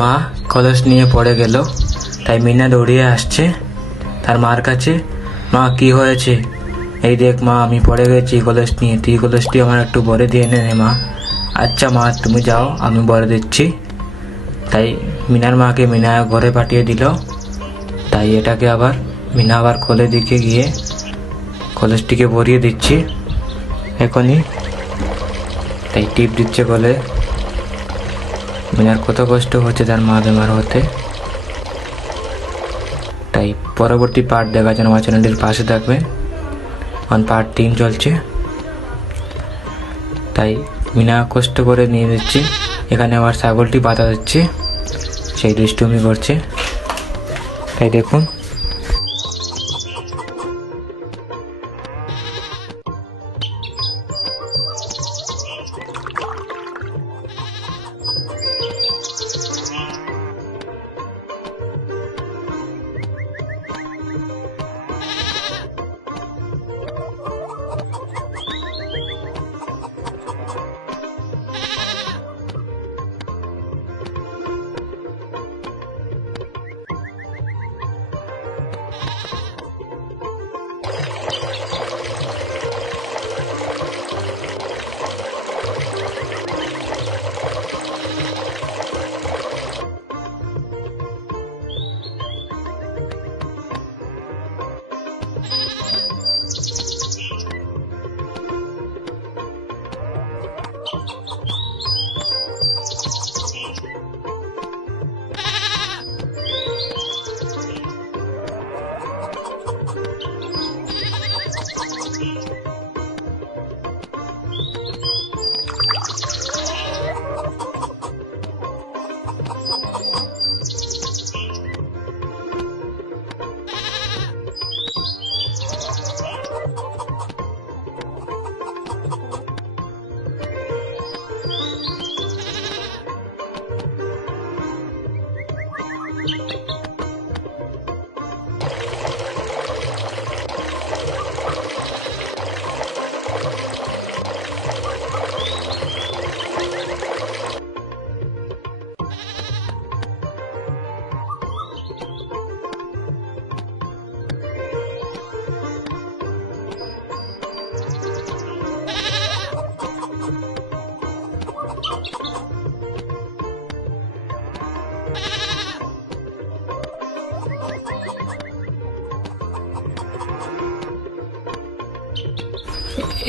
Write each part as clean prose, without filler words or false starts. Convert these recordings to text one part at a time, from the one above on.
মা কলস নিয়ে পড়ে গেল, তাই মিনা দৌড়িয়ে আসছে তার মার কাছে। মা কি হয়েছে? এই দেখ মা, আমি পড়ে গেছি কলস নিয়ে, তুই কলসটি আমার একটু ভরে দিয়ে নে মা। আচ্ছা মা, তুমি যাও, আমি ভরে দিচ্ছি। তাই মিনার মাকে মিনা ঘরে পাঠিয়ে দিল। তাই এটাকে আবার মিনা আবার কলে দিকে গিয়ে কলসটিকে ভরিয়ে দিচ্ছি এখনই। তাই টিপ দিচ্ছে কলে। মিনার কত কষ্ট হচ্ছে তার মা বেমার হতে। তাই পরবর্তী পার্ট দেখার জন্য আমার চ্যানেলটির পাশে থাকবেন। পার্ট 3 চলছে। তাই মিনা কষ্ট করে নিয়ে দিচ্ছি। এখানে আবার ছাগলটি বাধা দিচ্ছে, সেই দুষ্টুমি করছে। তাই দেখুন,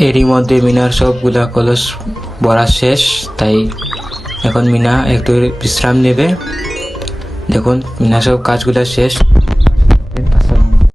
এরই মধ্যে মিনার সবগুলা কলস ভরা শেষ। তাই এখন মিনা একটু বিশ্রাম নেবে। দেখুন, মিনা সব কাজগুলা শেষ।